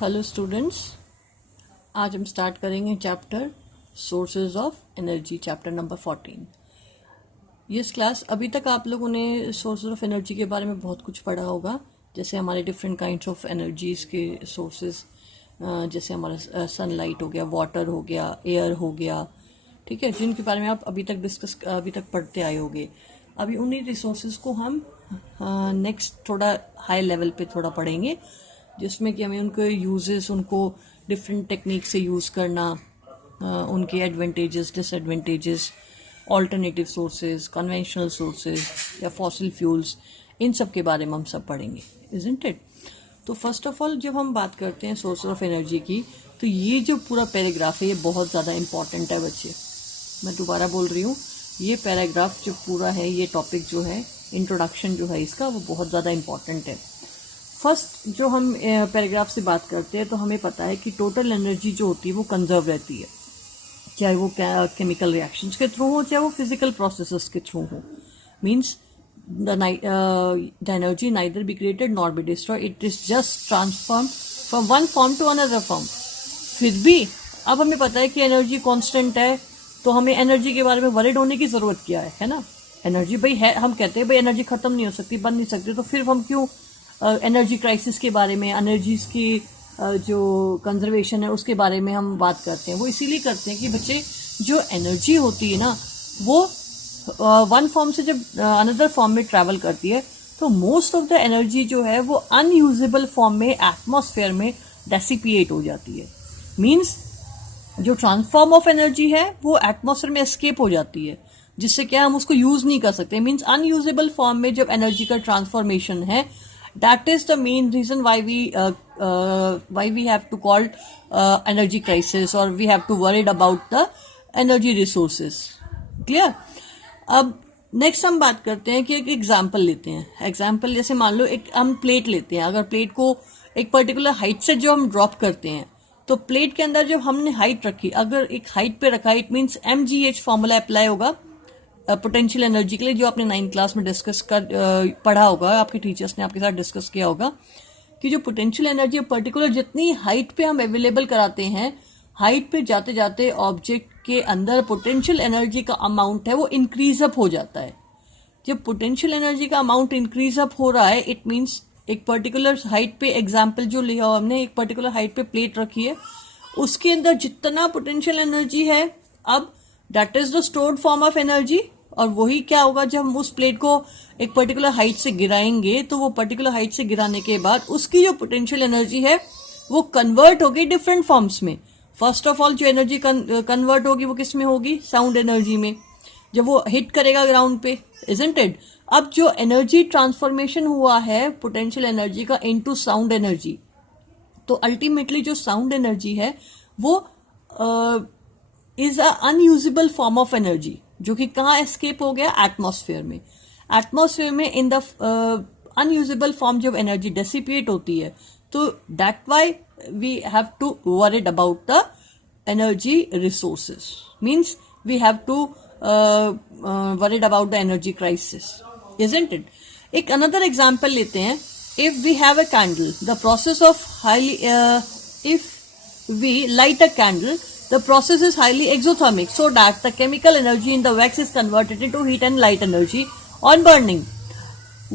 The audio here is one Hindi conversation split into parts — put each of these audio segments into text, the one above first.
हेलो स्टूडेंट्स, आज हम स्टार्ट करेंगे chapter sources of energy, chapter number 14। Yes class, अभी तक आप लोगों ने सोर्सेज ऑफ एनर्जी के बारे में बहुत कुछ पढ़ा होगा, जैसे हमारे डिफरेंट काइंड्स ऑफ एनर्जीज के सोर्सेज, जैसे हमारा सनलाइट हो गया, वाटर हो गया, एयर हो गया, ठीक है, जिनके बारे में आप अभी तक पढ़ते आए होंगे। अभी उन्हीं रिसोर्सेज को हम नेक्स्ट थोड़ा हाई लेवल पे थोड़ा पढ़ेंगे, जिसमें कि हमें उनके यूजेस, उनको डिफरेंट टेक्निक से यूज़ करना, उनके advantages, disadvantages, alternative sources, conventional sources या फॉसिल फ्यूल्स, इन सब के बारे में हम सब पढ़ेंगे, इजंट इट। तो फर्स्ट ऑफ ऑल जब हम बात करते हैं सोर्स ऑफ एनर्जी की, तो ये जो पूरा पैराग्राफ है ये बहुत ज़्यादा इंपॉर्टेंट है बच्चे। मैं दोबारा बोल रही हूँ, ये पैराग्राफ जो पूरा है, ये टॉपिक जो है, इंट्रोडक्शन जो है इसका, वो बहुत ज़्यादा इंपॉर्टेंट है। फर्स्ट जो हम पैराग्राफ से बात करते हैं तो हमें पता है कि टोटल एनर्जी जो होती है वो कंजर्व रहती है, चाहे वो केमिकल रिएक्शंस के थ्रू हो, चाहे वो फिजिकल प्रोसेसेस के थ्रू हो। Means the energy neither be created not be destroy, it is just transform from one form to another form. फिर भी अब हमें पता है कि एनर्जी कांस्टेंट है, तो हमें एनर्जी के बारे में वरिड होने की जरूरत क्या है ना। एनर्जी भाई है, हम कहते हैं भाई एनर्जी खत्म नहीं हो सकती, बन नहीं सकती, तो फिर हम क्यों एनर्जी क्राइसिस के बारे में, एनर्जीज की जो कंजर्वेशन है उसके बारे में हम बात करते हैं। वो इसीलिए करते हैं कि बच्चे, जो एनर्जी होती है ना, वो वन फॉर्म से जब अनदर फॉर्म में ट्रैवल करती है, तो मोस्ट ऑफ द एनर्जी जो है वो अनयूजेबल फॉर्म में एटमॉस्फेयर में डेसिपिएट हो जाती है। मीन्स जो ट्रांसफॉर्म ऑफ एनर्जी है वो एटमॉस्फेयर में एस्केप हो जाती है, जिससे क्या हम उसको यूज नहीं कर सकते। मीन्स अनयूजेबल फॉर्म में जब एनर्जी का ट्रांसफॉर्मेशन है, that is the main reason why we have to call energy crisis, or we have to worried about the energy resources. Clear? अब नेक्स्ट हम बात करते हैं कि एक एग्जाम्पल लेते हैं। एग्जाम्पल जैसे मान लो एक हम प्लेट लेते हैं। अगर प्लेट को एक पर्टिकुलर हाइट से जो हम ड्रॉप करते हैं, तो प्लेट के अंदर जब हमने हाइट रखी, अगर एक हाइट पे रखा, it means mgh formula apply होगा पोटेंशियल एनर्जी के लिए, जो आपने 9th क्लास में पढ़ा होगा, आपके टीचर्स ने आपके साथ डिस्कस किया होगा कि जो पोटेंशियल एनर्जी पर्टिकुलर जितनी हाइट पे हम अवेलेबल कराते हैं, हाइट पे जाते जाते ऑब्जेक्ट के अंदर पोटेंशियल एनर्जी का अमाउंट है वो इंक्रीज अप हो जाता है। जब पोटेंशियल एनर्जी का अमाउंट इंक्रीज अप हो रहा है, इट मीन्स एक पर्टिकुलर हाइट पे, एग्जाम्पल जो लिया हो हमने, एक पर्टिकुलर हाइट पे प्लेट रखी है, उसके अंदर जितना पोटेंशियल एनर्जी है, अब that is the stored form of energy. और वही क्या होगा, जब हम उस प्लेट को एक पर्टिकुलर हाइट से गिराएंगे, तो वो पर्टिकुलर हाइट से गिराने के बाद उसकी जो पोटेंशियल एनर्जी है वो कन्वर्ट होगी डिफरेंट फॉर्म्स में। फर्स्ट ऑफ ऑल जो एनर्जी कन्वर्ट होगी वो किस में होगी, साउंड एनर्जी में, जब वो हिट करेगा ग्राउंड पे, इजंट इट। अब जो एनर्जी ट्रांसफॉर्मेशन हुआ है पोटेंशियल एनर्जी का इनटू साउंड एनर्जी, तो अल्टीमेटली जो साउंड एनर्जी है वो is a unusable form of energy, जो कि कहाँ एस्केप हो गया, एटमॉस्फेयर में। एटमॉस्फेयर में इन द अनयूजेबल फॉर्म जब एनर्जी डेसिपिएट होती है, तो that why we have to worried about the energy resources. Means we have to worried about the energy crisis, isn't it. एक अनदर एग्जाम्पल लेते हैं। If we have a candle, the process of highly if we light a candle, the process is highly exothermic, so that the chemical energy in the wax is converted into heat and light energy on burning.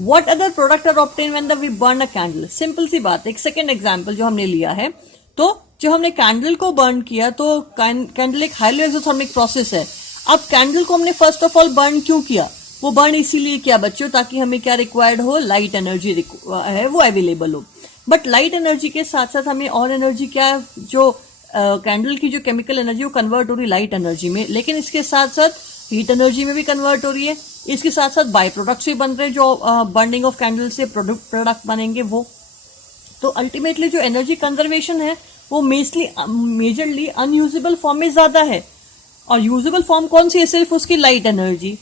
What other product are obtained when we burn a candle? Simple सी बात। एक सेकेंड एग्जाम्पल जो हमने लिया है, तो जो हमने कैंडल को बर्न किया, तो कैंडल एक हाईली एक्सोथर्मिक प्रोसेस है। अब कैंडल को हमने फर्स्ट ऑफ ऑल बर्न क्यों किया, वो बर्न इसीलिए किया बच्चों, ताकि हमें क्या रिक्वायर्ड हो, लाइट एनर्जी है वो अवेलेबल हो। बट लाइट एनर्जी के साथ साथ हमें और एनर्जी क्या, जो कैंडल की जो केमिकल एनर्जी वो कन्वर्ट हो रही है लाइट एनर्जी में, लेकिन इसके साथ साथ हीट एनर्जी में भी कन्वर्ट हो रही है। इसके साथ साथ बाय प्रोडक्ट्स भी बन रहे हैं, जो बर्निंग ऑफ कैंडल से प्रोडक्ट बनेंगे वो। तो अल्टीमेटली जो एनर्जी कंजर्वेशन है वो मेजरली अनयूजेबल फॉर्म में ज्यादा है। और यूजेबल फॉर्म कौन सी है, सिर्फ उसकी लाइट एनर्जी।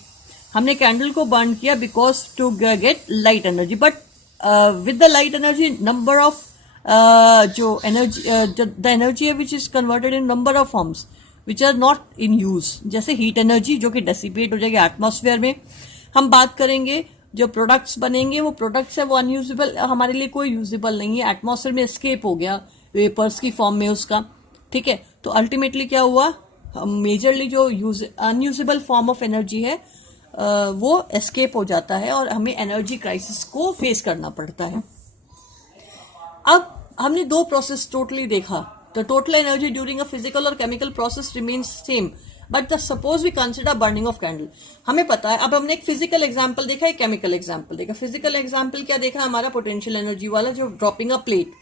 हमने कैंडल को बर्न किया because to get light energy, but with the light energy number of जो एनर्जी, द एनर्जी है which is converted in number of forms which are not in use, जैसे हीट एनर्जी जो कि डेसिपेट हो जाएगी एटमॉस्फेयर में। हम बात करेंगे जो प्रोडक्ट्स बनेंगे वो प्रोडक्ट्स है वो अनयूजेबल, हमारे लिए कोई यूजेबल नहीं है, एटमॉस्फेयर में एस्केप हो गया वेपर्स की फॉर्म में उसका, ठीक है। तो अल्टीमेटली क्या हुआ, मेजरली जो अनयूजेबल फॉर्म ऑफ एनर्जी है वो एस्केप हो जाता है और हमें एनर्जी क्राइसिस को फेस करना पड़ता है। अब हमने दो प्रोसेस टोटली देखा, the total energy during a physical और chemical process remains same, but the suppose we consider burning of candle. हमें पता है, अब हमने एक फिजिकल एग्जांपल देखा, एक केमिकल एग्जांपल देखा। फिजिकल एग्जांपल क्या देखा, हमारा पोटेंशियल एनर्जी वाला जो ड्रॉपिंग अ प्लेट,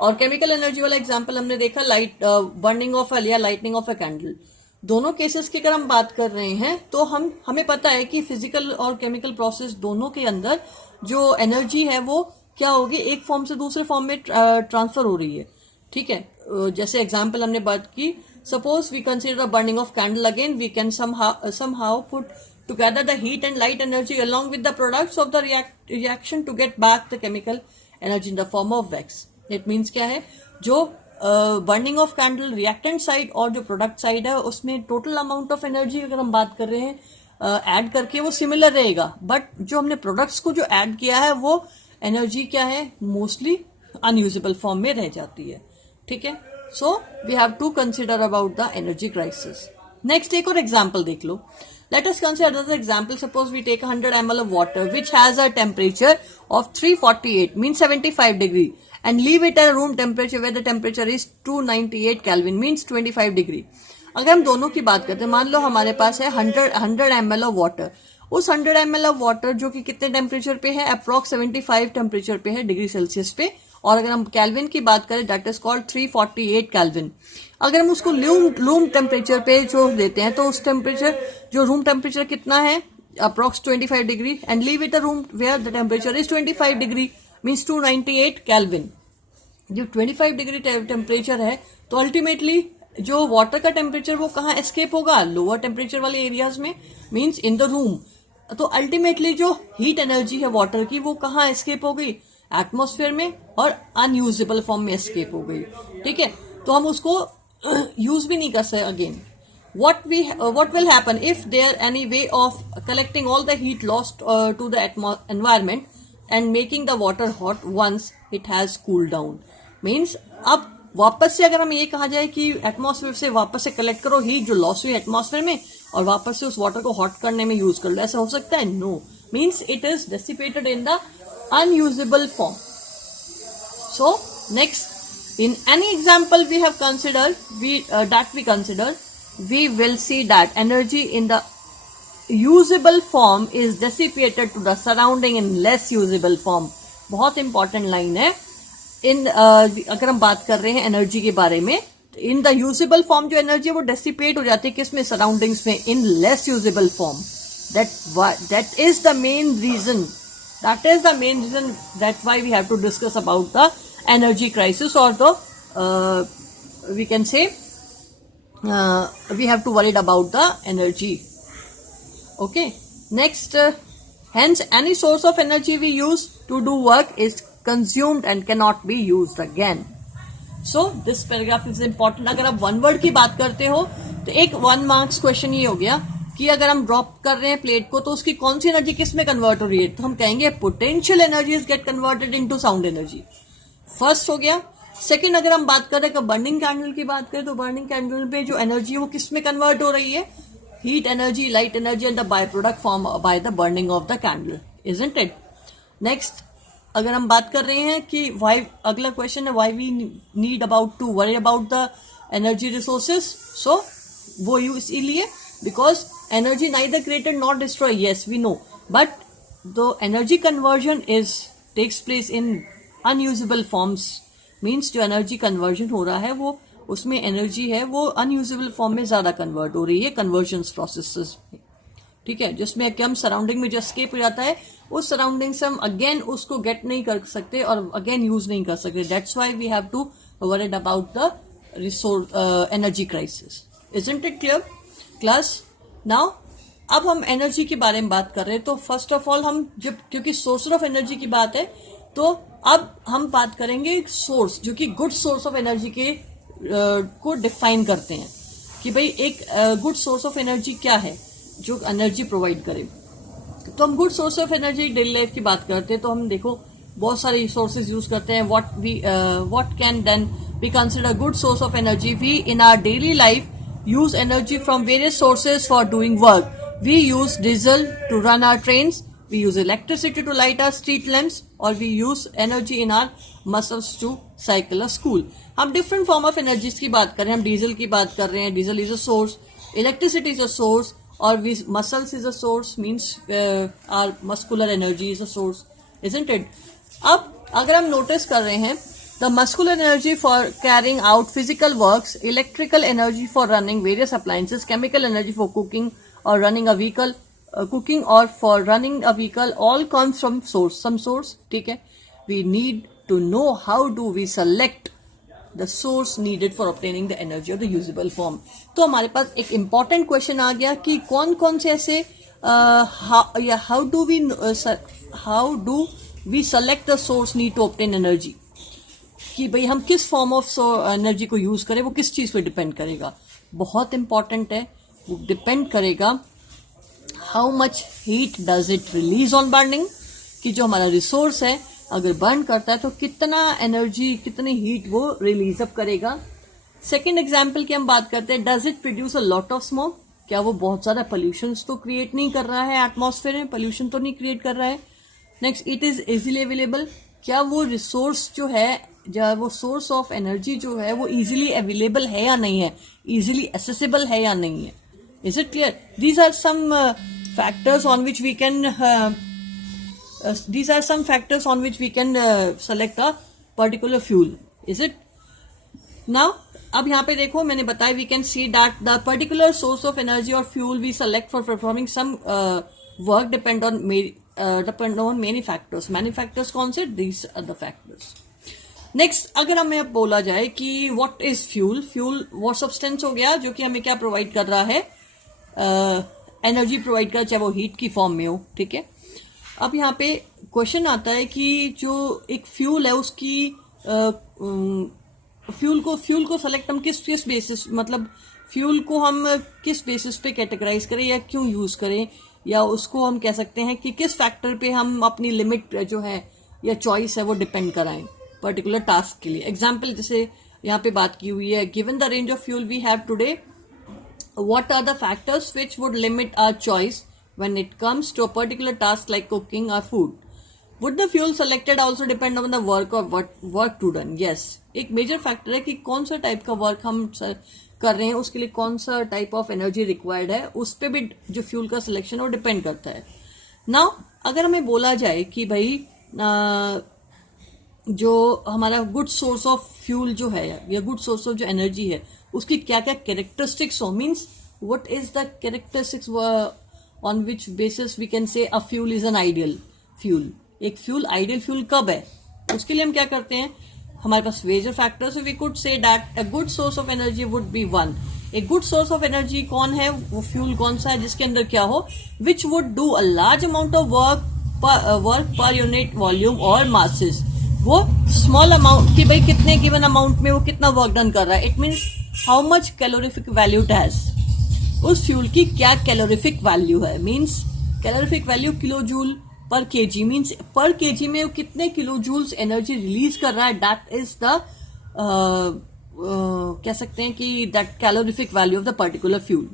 और केमिकल एनर्जी वाला एग्जांपल हमने देखा लाइट बर्निंग ऑफ या लाइटनिंग ऑफ अ कैंडल। दोनों केसेस की अगर हम बात कर रहे हैं तो हमें पता है कि फिजिकल और केमिकल प्रोसेस दोनों के अंदर जो एनर्जी है वो क्या होगी, एक फॉर्म से दूसरे फॉर्म में ट्रांसफर हो रही है, ठीक है। जैसे एग्जांपल हमने बात की, suppose we consider burning of candle again, we can somehow put together the heat and light energy along with the products of the reaction to get back the chemical energy in the form of wax. It means क्या है, जो burning of candle reactant side और जो प्रोडक्ट साइड है उसमें टोटल अमाउंट ऑफ एनर्जी अगर हम बात कर रहे हैं ऐड करके वो सिमिलर रहेगा, बट जो हमने प्रोडक्ट्स को जो ऐड किया है वो एनर्जी क्या है, मोस्टली अनयूजेबल फॉर्म में रह जाती है, ठीक है। So we have to consider about the energy crisis. Next एक और एग्जाम्पल देख लो, let us consider another example. Suppose we take 100 ml of water which has a temperature of 348 means 75 degree and leave it at a room temperature where the temperature is 298 Kelvin means 25 degree. अगर हम दोनों की बात करते हैं, मान लो हमारे पास है 100 ml of water, उस 100 ml of water जो कि कितने टेम्परेचर पे है, अप्रॉक्स 75 टेम्परेचर पे है, डिग्री सेल्सियस पे, और अगर हम कैल्विन की बात करें दैट इज कॉल्ड 348 कैल्विन। अगर हम उसको रूम टेम्परेचर पे जो देते हैं तो उस टेम्परेचर जो रूम टेम्परेचर कितना है, approx 25 degree, and leave it a room where the temperature is 25 degree means 298 kelvin. जो 25 डिग्री टेम्परेचर है तो अल्टीमेटली जो वाटर का टेम्परेचर वो कहाँ एस्केप होगा, लोअर टेम्परेचर वाले एरियाज में, मीन्स इन द रूम। तो अल्टीमेटली जो हीट एनर्जी है वाटर की वो कहाँ एस्केप हो गई, एटमॉस्फेयर में, और अनयूजेबल फॉर्म में एस्केप हो गई, ठीक है। तो हम उसको यूज भी नहीं कर सकते again. what will happen if there any way of collecting all the heat lost to the environment and making the water hot once it has cooled down means, अब वापस से अगर हम ये कहा जाए कि एटमॉस्फेयर से वापस से कलेक्ट करो हीट जो लॉस हुई एटमॉस्फेयर में और वापस से उस वाटर को हॉट करने में यूज कर लो, ऐसा हो सकता है? No, means it is dissipated in the unusable form. So next, in any example we have considered, we will see that energy in the usable form is dissipated to the surrounding in less usable form. बहुत इंपॉर्टेंट लाइन है। अगर हम बात कर रहे हैं एनर्जी के बारे में, इन द यूजेबल फॉर्म जो एनर्जी है वो डिसिपेट हो जाती है किसमें, सराउंडिंग्स में, in less usable form. That is the main reason. That is the main reason. That's why we have to discuss about the energy crisis, or the we can say we have to worry about the energy. Okay. Next, hence any source of energy we use to do work is consumed and cannot be used again. So this paragraph is important. अगर आप one word की बात करते हो तो एक 1 marks question ये हो गया कि अगर हम ड्रॉप कर रहे हैं प्लेट को तो उसकी कौन सी एनर्जी किस में कन्वर्ट हो रही है, तो हम कहेंगे potential energies get converted into sound energy. First हो गया। सेकंड, अगर हम बात करें कि बर्निंग कैंडल की बात करें तो बर्निंग कैंडल पे जो एनर्जी है वो किस में कन्वर्ट हो रही है, heat energy, light energy and the by product form by the burning of the candle, isn't it? Next, अगर हम बात कर रहे हैं कि वाई, अगला क्वेश्चन है why we need about to worry about the energy resources. So वो इसीलिए because energy neither created nor destroyed, yes we know, but the energy conversion takes place in unusable forms, means जो energy conversion हो रहा है वो उसमें energy है वो unusable form में ज्यादा convert हो रही है conversions processes में, ठीक है, जिसमें कि हम सराउंडिंग में जो escape हो जाता है उस सराउंडिंग से हम अगेन उसको गेट नहीं कर सकते और अगेन यूज नहीं कर सकते। That's why we have to worried about the resource energy crisis, isn't it clear class? Now अब हम एनर्जी के बारे में बात कर रहे हैं तो फर्स्ट ऑफ ऑल हम जब, क्योंकि सोर्स ऑफ एनर्जी की बात है तो अब हम बात करेंगे सोर्स जो कि गुड सोर्स ऑफ एनर्जी के को डिफाइन करते हैं कि भाई एक गुड सोर्स ऑफ एनर्जी क्या है जो एनर्जी प्रोवाइड करे। तो हम good source of energy daily life की बात करते हैं तो हम देखो बहुत सारे रिसोर्सेज यूज करते हैं. What can then we consider good source of energy. We in our daily life use energy from various sources for doing work. We use diesel to run our trains. We use electricity to light our street lamps, or we use energy in our muscles to cycle a school. हम different form of energies की बात कर रहे हैं. हम diesel की बात कर रहे हैं. Diesel is a source. Electricity is a source. Or muscles is a source. Means our muscular energy is a source, isn't it? अब अगर हम notice कर रहे हैं, the muscular energy for carrying out physical works, electrical energy for running various appliances, chemical energy for cooking or running a vehicle, all comes from some source. ठीक है. We need to know how do we select the source needed for obtaining the energy of the usable form. तो हमारे पास एक important question आ गया कि कौन कौन से ऐसे how do we select the source need to obtain energy. कि भाई हम किस फॉर्म ऑफ एनर्जी को यूज करें, वो किस चीज पे डिपेंड करेगा. बहुत इंपॉर्टेंट है. वो डिपेंड करेगा how much heat does it release on burning, कि जो हमारा रिसोर्स है अगर बर्न करता है तो कितना एनर्जी, कितनी हीट वो रिलीज अप करेगा. सेकेंड एग्जाम्पल की हम बात करते हैं, does it produce a lot of smoke. क्या वो बहुत सारा पोल्यूशन तो क्रिएट नहीं कर रहा है, एटमॉस्फेयर में पोल्यूशन तो नहीं क्रिएट कर रहा है. Next, it is easily available. क्या वो रिसोर्स जो है, जब वो सोर्स ऑफ एनर्जी जो है वो इजीली अवेलेबल है या नहीं है, इजीली एक्सेसिबल है या नहीं है. Is it clear? These are some factors on which we can select a particular fuel. Is it? Now अब यहाँ पे देखो मैंने बताया, we can see that the particular source of energy और fuel we select for performing some work depend on many factors. Many factors कौन से? These are the factors. Next, अगर हमें बोला जाए कि व्हाट इज फ्यूल. फ्यूल वो सब्सटेंस हो गया जो कि हमें क्या प्रोवाइड कर रहा है, एनर्जी प्रोवाइड कर, चाहे वो हीट की फॉर्म में हो. ठीक है. अब यहाँ पे क्वेश्चन आता है कि जो एक फ्यूल है उसकी फ्यूल को सेलेक्ट हम किस बेसिस, मतलब फ्यूल को हम किस बेसिस पे कैटेगराइज करें या क्यों यूज करें, या उसको हम कह सकते हैं कि किस फैक्टर पे हम अपनी लिमिट जो है या चॉइस है वो डिपेंड कराएं पर्टिकुलर टास्क के लिए. एग्जाम्पल जैसे यहाँ पे बात की हुई है, given the range of fuel we have today, what are the factors which would limit our choice when it comes to a particular task like cooking और food. Would the fuel selected also depend on the work to done. Yes, एक मेजर फैक्टर है कि कौन सा टाइप का वर्क हम कर रहे हैं, उसके लिए कौन सा टाइप ऑफ एनर्जी रिक्वायर्ड है, उस पर भी जो फ्यूल का सिलेक्शन है वो डिपेंड करता है. नाउ अगर हमें बोला जाए कि भाई जो हमारा गुड सोर्स ऑफ फ्यूल जो है या गुड सोर्स ऑफ जो एनर्जी है उसकी क्या क्या कैरेक्टरिस्टिक्स हो, means what is the characteristics on which basis we can say a fuel is an ideal fuel. एक फ्यूल आइडियल फ्यूल कब है, उसके लिए हम क्या करते हैं, हमारे पास major factors. We could say that a good source of energy would be one. एक गुड सोर्स ऑफ एनर्जी कौन है, वो फ्यूल कौन सा है जिसके अंदर क्या हो, which would do a large amount of work per unit volume और मासेस. वो स्मॉल अमाउंट कि भाई कितने गिवन अमाउंट में वो कितना वर्क डन कर रहा है. It means how much calorific value it has. उस फ्यूल की क्या कैलोरीफिक वैल्यू है, means calorific value kilo joule पर केजी, मीन्स पर केजी में वो कितने किलो जूल्स एनर्जी रिलीज कर रहा है. दैट इज द कह सकते हैं कि that calorific value of the particular fuel.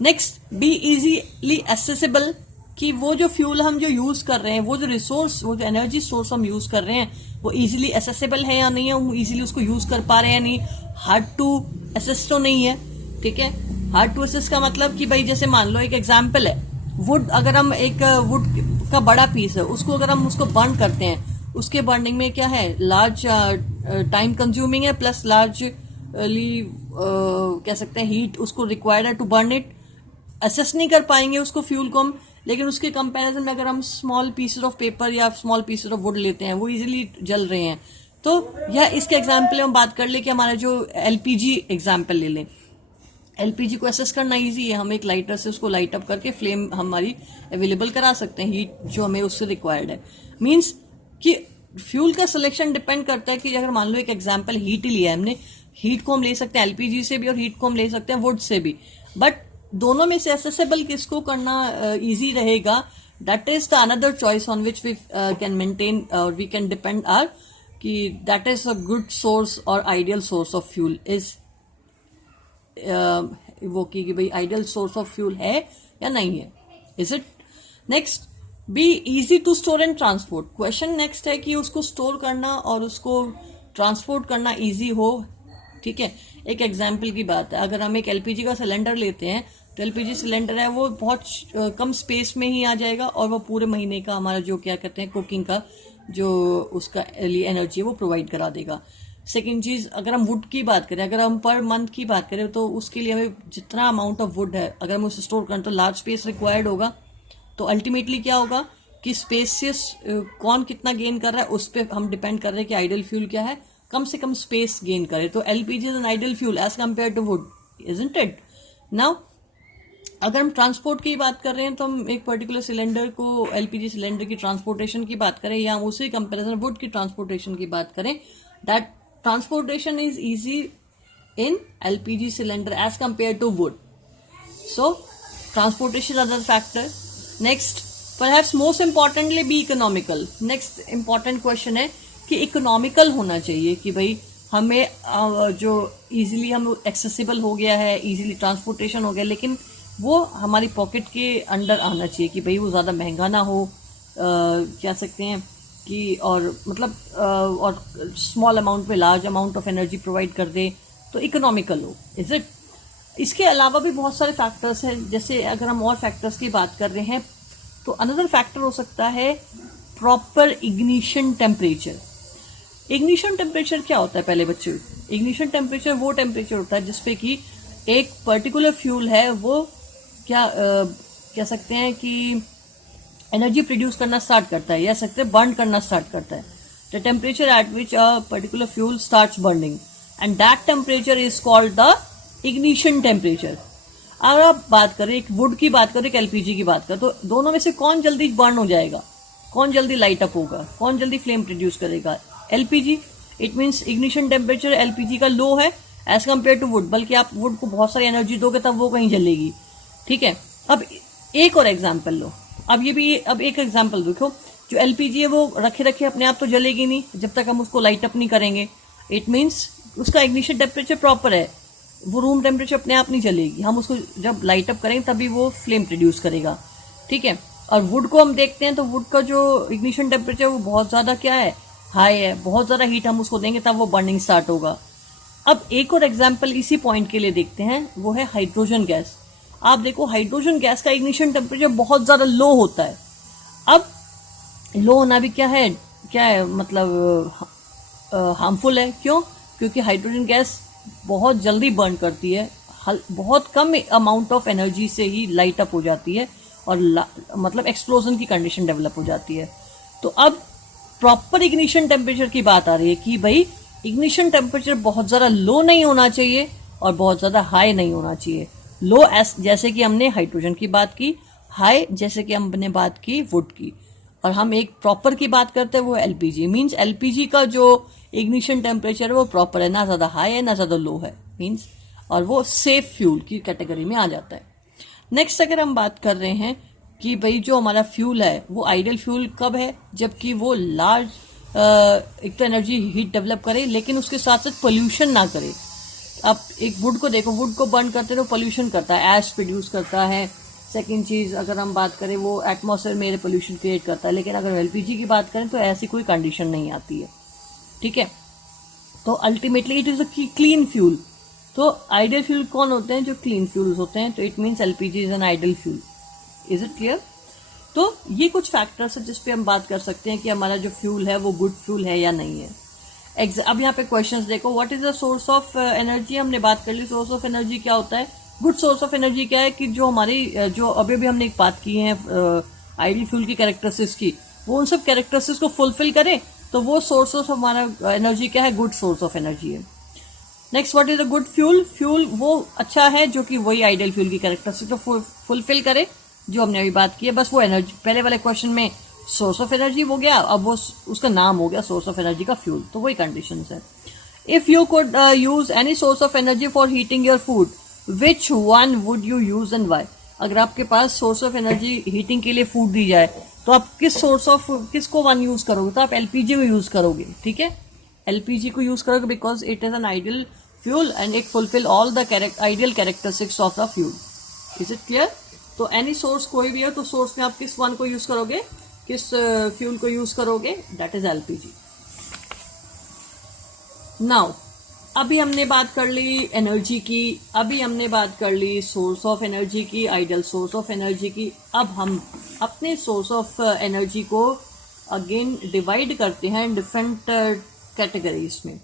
Next, be easily accessible, कि वो जो फ्यूल हम जो यूज कर रहे हैं, वो जो रिसोर्स, वो जो एनर्जी सोर्स हम यूज कर रहे हैं वो इजीली एक्सेसिबल है या नहीं है, हम इजीली उसको यूज कर पा रहे हैं या नहीं. हार्ड टू एसेस तो नहीं है. ठीक है. हार्ड टू एसेस का मतलब कि भाई जैसे मान लो एक एग्जांपल है, वुड, अगर हम एक वुड का बड़ा पीस है उसको अगर हम उसको बर्न करते हैं, उसके बर्निंग में क्या है, लार्ज टाइम कंज्यूमिंग है, प्लस लार्जली कह सकते हैं हीट उसको रिक्वायर्ड है टू बर्न इट. असेस नहीं कर पाएंगे उसको फ्यूल को हम, लेकिन उसके कंपैरिजन में अगर हम स्मॉल पीसेस ऑफ पेपर या स्मॉल पीसेस ऑफ वुड लेते हैं वो इजीली जल रहे हैं. तो या इसके एग्जाम्पल हम बात कर ले कि हमारा जो एलपीजी एग्जाम्पल ले लें, एलपीजी को एसेस करना इजी है. हम एक लाइटर से उसको लाइट अप करके फ्लेम हमारी अवेलेबल करा सकते हैं, हीट जो हमें उससे रिक्वायर्ड है. मीन्स कि फ्यूल का सिलेक्शन डिपेंड करता है कि अगर मान लो एक एग्जाम्पल हीट ही लिया है हमने, हीट को हम ले सकते हैं एलपीजी से भी और हीट को हम ले सकते हैं वुड से भी, बट दोनों में से एसेसेबल किसको करना इजी रहेगा, that is the another choice on which we can maintain और वी कैन डिपेंड आर कि that is a good source और ideal source of fuel is वो कि भाई आइडियल सोर्स ऑफ फ्यूल है या नहीं है. Is it. Next, be easy to store and transport. Question next है कि उसको स्टोर करना और उसको ट्रांसपोर्ट करना इजी हो. ठीक है, एक एग्जाम्पल की बात है, अगर हम एक एलपीजी का सिलेंडर लेते हैं तो एलपीजी सिलेंडर है वो बहुत कम स्पेस में ही आ जाएगा और वो पूरे महीने का हमारा जो क्या कहते हैं कुकिंग का जो उसका लिए एनर्जी है वो प्रोवाइड करा देगा. सेकेंड चीज, अगर हम वुड की बात करें, अगर हम पर मंथ की बात करें तो उसके लिए हमें जितना अमाउंट ऑफ वुड है अगर हम उसे स्टोर करें तो लार्ज स्पेस रिक्वायर्ड होगा. तो अल्टीमेटली क्या होगा कि स्पेस से कौन कितना गेन कर रहा है उस पर हम डिपेंड कर रहे हैं कि आइडियल फ्यूल क्या है, कम से कम स्पेस गेन करे. तो LPG is an ideal fuel as compare to wood, isn't it. Now अगर हम ट्रांसपोर्ट की बात कर रहे हैं तो हम एक पर्टिकुलर सिलेंडर को एलपीजी सिलेंडर की ट्रांसपोर्टेशन की बात करें या हम उसी कंपैरिजन वुड की ट्रांसपोर्टेशन की बात करें, that transportation is easy in LPG cylinder as compare to wood. So transportation other factor. Next, perhaps most importantly be economical. Next important question है कि इकोनॉमिकल होना चाहिए कि भाई हमें जो इजीली हम एक्सेसिबल हो गया है, इजीली ट्रांसपोर्टेशन हो गया, लेकिन वो हमारी पॉकेट के अंडर आना चाहिए कि भाई वो ज़्यादा महंगा ना हो, कह सकते हैं कि और मतलब और स्मॉल अमाउंट में large amount of energy provide कर दे, तो इकोनॉमिकल हो. Is it. इसके अलावा भी बहुत सारे फैक्टर्स हैं, जैसे अगर हम और फैक्टर्स की बात कर रहे हैं तो अनदर फैक्टर हो सकता है proper ignition temperature. Ignition temperature क्या होता है पहले बच्चे? इग्निशन टेम्परेचर वो टेम्परेचर होता है जिसपे कि एक पर्टिकुलर फ्यूल है वो क्या कह सकते हैं कि एनर्जी प्रोड्यूस करना स्टार्ट करता है या सकते हैं बर्न करना स्टार्ट करता है. The temperature at which a particular fuel starts burning and that temperature is called the ignition temperature. अगर आप बात करें एक वुड की बात करें एक एलपीजी की बात करें तो दोनों में से कौन जल्दी बर्न हो जाएगा, कौन जल्दी लाइट अप होगा, कौन जल्दी फ्लेम प्रोड्यूस करेगा? LPG. It means ignition temperature LPG का लो है एज कम्पेयर टू वुड, बल्कि आप वुड को बहुत सारी एनर्जी दोगे तब वो कहीं जलेगी. ठीक है. अब एक और एग्जाम्पल लो. अब एक एग्जाम्पल देखो, जो एलपीजी है वो रखे रखे अपने आप तो जलेगी नहीं जब तक हम उसको लाइट अप नहीं करेंगे. इट मीन्स उसका इग्निशन टेम्परेचर प्रॉपर है, वो रूम टेम्परेचर अपने आप नहीं जलेगी, हम उसको जब लाइट अप करेंगे तभी वो फ्लेम प्रोड्यूस करेगा. ठीक है. और वुड को हम देखते हैं तो वुड का जो इग्निशन टेम्परेचर वो बहुत ज़्यादा क्या है, हाई है, बहुत ज़्यादा हीट हम उसको देंगे तब वो बर्निंग स्टार्ट होगा. अब एक और एग्जाम्पल इसी पॉइंट के लिए देखते हैं, वो है हाइड्रोजन गैस. आप देखो हाइड्रोजन गैस का इग्निशन टेम्परेचर बहुत ज़्यादा लो होता है. अब लो होना भी क्या है मतलब हार्मफुल है. क्यों? क्योंकि हाइड्रोजन गैस बहुत जल्दी बर्न करती है, बहुत कम अमाउंट ऑफ एनर्जी से ही लाइट अप हो जाती है और मतलब एक्सप्लोजन की कंडीशन डेवलप हो जाती है. तो अब प्रॉपर इग्निशन टेम्परेचर की बात आ रही है कि भाई इग्निशन टेम्परेचर बहुत ज़्यादा लो नहीं होना चाहिए और बहुत ज़्यादा हाई नहीं होना चाहिए. लो जैसे कि हमने हाइड्रोजन की बात की, हाई जैसे कि हमने बात की वुड की, और हम एक प्रॉपर की बात करते हैं वो एलपीजी. मीन्स एलपीजी का जो इग्निशन टेम्परेचर है वो प्रॉपर है, ना ज़्यादा हाई है ना ज़्यादा लो है. मीन्स और वो सेफ फ्यूल की कैटेगरी में आ जाता है. नेक्स्ट अगर हम बात कर रहे हैं कि भाई जो हमारा फ्यूल है वो आइडियल फ्यूल कब है, जबकि वो लार्ज एक तो एनर्जी हीट डेवलप करे लेकिन उसके साथ साथ पोल्यूशन ना करे. आप एक वुड को देखो, वुड को बर्न करते तो पोल्यूशन करता है, ऐश प्रोड्यूस करता है. सेकेंड चीज़ अगर हम बात करें वो एटमॉस्फेयर में पोल्यूशन क्रिएट करता है. लेकिन अगर एलपीजी की बात करें तो ऐसी कोई कंडीशन नहीं आती है. ठीक है. तो ultimately it is a clean fuel. तो आइडियल फ्यूल कौन होते हैं? जो क्लीन फ्यूल्स होते हैं. तो it means LPG is an ideal fuel. Is it clear? तो ये कुछ फैक्टर्स है जिसपे हम बात कर सकते हैं कि हमारा जो फ्यूल है वो गुड फ्यूल है या नहीं है. अब यहाँ पे क्वेश्चंस देखो, what is the source of energy. हमने बात कर ली सोर्स ऑफ एनर्जी क्या होता है. गुड सोर्स ऑफ एनर्जी क्या है कि जो हमारी जो अभी भी हमने एक बात की है आइडियल फ्यूल की कैरेक्टरिस्टिक्स की, वो उन सब कैरेक्टरिस्टिक्स को फुलफिल करे तो वो सोर्स ऑफ हमारा एनर्जी क्या है, गुड सोर्स ऑफ एनर्जी है. Next, what is a good fuel. Fuel वो अच्छा है जो कि वही आइडियल फ्यूल की कैरेक्टरिस्टिक को फुलफिल करे जो हमने अभी बात की है. बस वो एनर्जी पहले वाले क्वेश्चन में सोर्स ऑफ एनर्जी हो गया, अब वो उसका नाम हो गया सोर्स ऑफ एनर्जी का फ्यूल. तो वही कंडीशंस है. If you could use any source of energy for heating your food, which one would you use and why. अगर आपके पास सोर्स ऑफ एनर्जी हीटिंग के लिए फूड दी जाए तो आप किसको वन यूज करोगे? तो आप एलपीजी को यूज करोगे, ठीक है, एलपीजी को यूज करोगे because it is an ideal fuel and it fulfil all the ideal characteristics of the fuel. Is it clear? तो एनी सोर्स कोई भी है तो सोर्स में आप किस वन को यूज करोगे, किस फ्यूल को यूज करोगे? That is LPG. नाउ अभी हमने बात कर ली एनर्जी की, अभी हमने बात कर ली सोर्स ऑफ एनर्जी की, आइडियल सोर्स ऑफ एनर्जी की। अब हम अपने सोर्स ऑफ एनर्जी को अगेन डिवाइड करते हैं डिफरेंट कैटेगरीज में।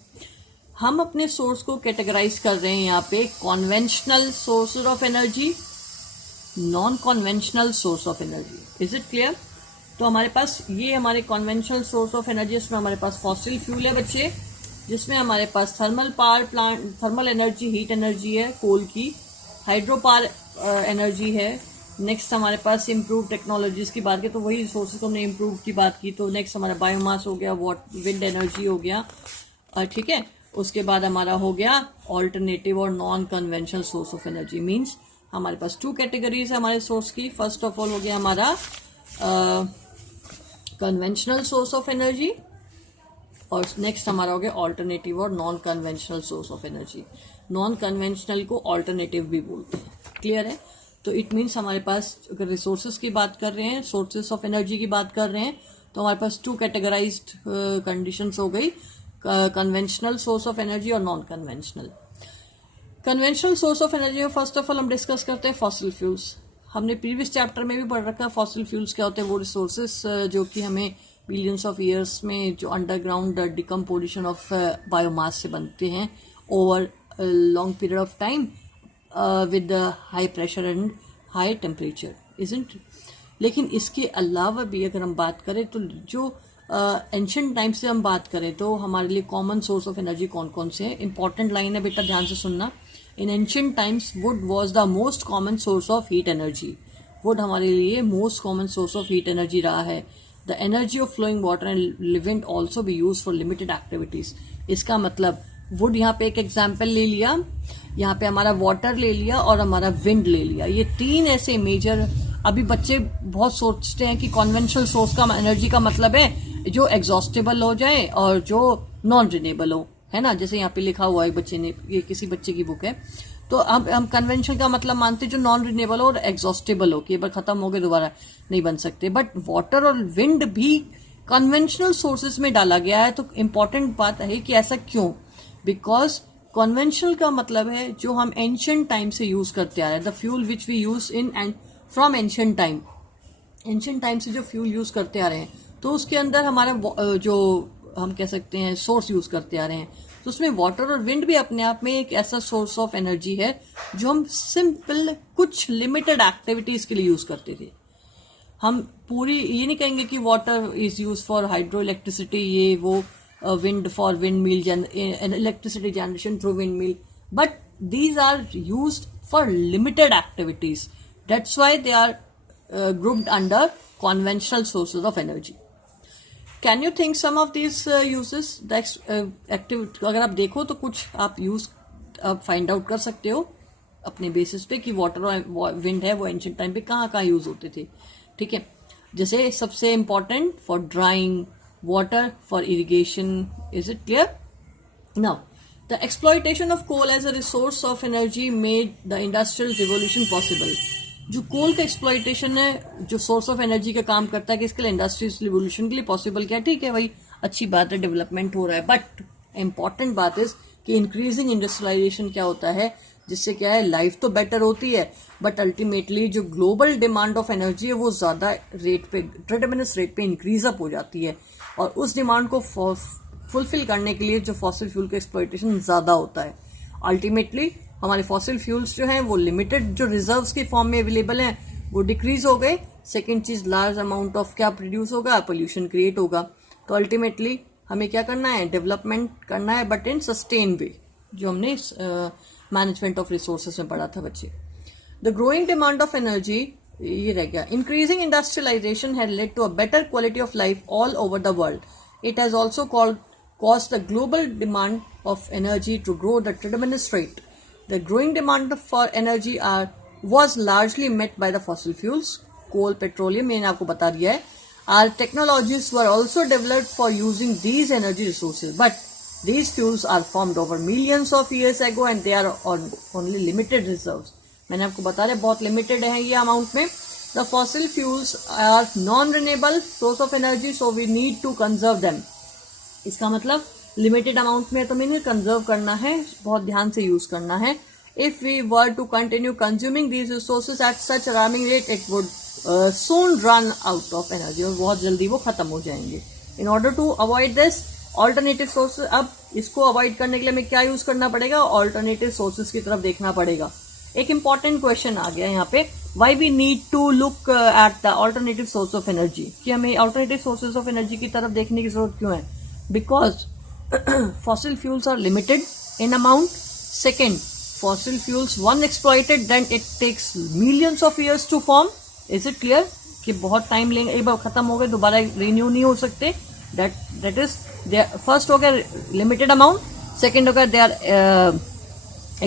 हम अपने सोर्स को कैटेगराइज कर रहे हैं यहाँ पे conventional sources of energy, non conventional source of energy. Is it clear? तो हमारे पास ये हमारे कॉन्वेंशनल सोर्स ऑफ एनर्जी, इसमें हमारे पास फॉसिल फ्यूल है बच्चे, जिसमें हमारे पास thermal power plant, thermal energy, heat energy है कोल की, हाइड्रो पावर एनर्जी है। नेक्स्ट हमारे पास इम्प्रूव टेक्नोलॉजीज की बात की तो वही सोर्सेज को हमने इम्प्रूव की बात की, तो नेक्स्ट हमारा बायोमास हो गया, विंड एनर्जी हो गया, ठीक है। उसके बाद हमारा हो गया ऑल्टरनेटिव और non conventional source of energy. Means हमारे पास 2 कैटेगरीज है हमारे सोर्स की। फर्स्ट ऑफ ऑल हो गया हमारा कन्वेंशनल सोर्स ऑफ एनर्जी और नेक्स्ट हमारा हो गया ऑल्टरनेटिव और non conventional source of energy. Non conventional को ऑल्टरनेटिव भी बोलते हैं, क्लियर है? तो इट मीन्स हमारे पास अगर रिसोर्सेज की बात कर रहे हैं, सोर्सेज ऑफ एनर्जी की बात कर रहे हैं, तो हमारे पास 2 कैटेगराइज्ड कंडीशंस हो गई, कन्वेंशनल सोर्स ऑफ एनर्जी और non conventional. Conventional source of energy में फर्स्ट ऑफ ऑल हम डिस्कस करते हैं फॉसिल फ्यूल्स। हमने प्रीवियस चैप्टर में भी पढ़ रखा है फॉसिल फ्यूल्स क्या होते हैं, वो रिसोर्सेज जो कि हमें बिलियंस ऑफ ईयर्स में जो अंडरग्राउंड डिकम्पोजिशन ऑफ बायोमास से बनते हैं over long period of time with high pressure and high temperature, isn't? लेकिन इसके अलावा भी अगर हम बात करें तो जो एंशिएंट टाइम से हम बात करें तो हमारे लिए कॉमन सोर्स ऑफ एनर्जी कौन कौन से हैं? इंपॉर्टेंट लाइन है बेटा, ध्यान से सुनना। In ancient times wood was the most common source of heat energy. Wood हमारे लिए most common source of heat energy रहा है। The energy of flowing water and living also be use for limited activities. इसका मतलब वुड यहाँ पे एक एग्जाम्पल ले लिया, यहाँ पे हमारा वाटर ले लिया और हमारा विंड ले लिया। ये 3 ऐसे मेजर, अभी बच्चे बहुत सोचते हैं कि कॉन्वेंशनल सोर्स का एनर्जी का मतलब है जो एग्जॉस्टेबल हो जाए और जो नॉन रिन्यूएबल हो, है ना? जैसे यहाँ पे लिखा हुआ है बच्चे ने, ये किसी बच्चे की बुक है। तो हम कन्वेंशन का मतलब मानते हैं जो नॉन रिन्यूएबल हो और एग्जॉस्टेबल हो कि एक बार खत्म हो गए दोबारा नहीं बन सकते। बट वाटर और विंड भी कन्वेंशनल सोर्सेज में डाला गया है। तो इंपॉर्टेंट बात है कि ऐसा क्यों? बिकॉज कन्वेंशनल का मतलब है जो हम एंशिएंट टाइम से यूज करते आ रहे हैं, the fuel which we use in and from ancient time. Ancient time से जो फ्यूल यूज करते आ रहे हैं तो उसके अंदर हमारा जो हम कह सकते हैं सोर्स यूज करते आ रहे हैं, तो उसमें वाटर और विंड भी अपने आप में एक ऐसा सोर्स ऑफ एनर्जी है जो हम सिंपल कुछ लिमिटेड एक्टिविटीज के लिए यूज करते थे। हम पूरी ये नहीं कहेंगे कि water is use for hydroelectricity, ये वो, wind for windmill electricity generation through windmill, but these are used for limited activities. That's why they are grouped under conventional sources of energy. Can you think some of these uses? Active अगर आप देखो तो कुछ आप यूज आप फाइंड आउट कर सकते हो अपने बेसिस पे कि वाटर और विंड है वो एंशिएंट टाइम पे कहाँ कहाँ यूज होते थे, ठीक है? जैसे सबसे important for drawing, water for irrigation. Is it clear? Now the exploitation of coal as a resource of energy made the industrial revolution possible. जो कोल का एक्सप्लॉयटेशन है जो सोर्स ऑफ एनर्जी का काम करता है कि इसके लिए इंडस्ट्रियल रिवोल्यूशन के लिए पॉसिबल क्या? ठीक है भाई, अच्छी बात है, डेवलपमेंट हो रहा है। बट इंपॉर्टेंट बात इज कि इंक्रीजिंग इंडस्ट्रियलाइजेशन क्या होता है, जिससे क्या है लाइफ तो बेटर होती है, बट अल्टीमेटली जो ग्लोबल डिमांड ऑफ एनर्जी है वो ज्यादा रेट पे, ट्रेमेंडस रेट पे इंक्रीज अप हो जाती है। और उस डिमांड को फुलफिल करने के लिए जो फॉसिल फ्यूल का एक्सप्लॉयटेशन ज्यादा होता है। अल्टीमेटली हमारे फॉसिल फ्यूल्स जो हैं वो लिमिटेड जो रिजर्व्स के फॉर्म में अवेलेबल हैं वो डिक्रीज हो गए। सेकेंड चीज, लार्ज अमाउंट ऑफ क्या प्रोड्यूस होगा, पोल्यूशन क्रिएट होगा। तो अल्टीमेटली हमें क्या करना है, डेवलपमेंट करना है, बट इन सस्टेन वे, जो हमने मैनेजमेंट ऑफ रिसोर्सेज में पढ़ा था बच्चे। The growing demand of energy, ये रह गया। Increasing industrialisation had led to a better quality of life all over the world. It has also caused the global demand of energy to grow at a tremendous rate. The growing demand for energy are was largely met by the fossil fuels, coal, petroleum, मैंने आपको बता दिया है. Our technologies were also developed for using these energy resources, but these fuels are formed over millions of years ago and they are on only limited reserves. मैंने आपको बता दिया बहुत लिमिटेड है ये अमाउंट में. The fossil fuels are non-renewable source of energy, so we need to conserve them. इसका मतलब लिमिटेड अमाउंट में तो मैंने कंजर्व करना है, बहुत ध्यान से यूज करना है. If we were to continue consuming these resources at such alarming rate, it would soon run out of energy, और बहुत जल्दी वो खत्म हो जाएंगे. In order to avoid this alternative sources, अब इसको अवॉइड करने के लिए हमें क्या यूज करना पड़ेगा, ऑल्टरनेटिव सोर्सेज की तरफ देखना पड़ेगा. एक इंपॉर्टेंट क्वेश्चन आ गया यहाँ पे, why we need to look at the alternative source of energy, कि हमें ऑल्टरनेटिव सोर्सेज ऑफ एनर्जी की तरफ देखने की जरूरत क्यों है. Because fossil fuels are limited in amount. Second, fossil fuels once exploited, then it takes millions of years to form. Is it clear कि बहुत टाइम लेंगे, एक बार खत्म हो गए दोबारा रिन्यू नहीं हो सकते. that is फर्स्ट हो गया लिमिटेड अमाउंट, सेकेंड हो गया दे आर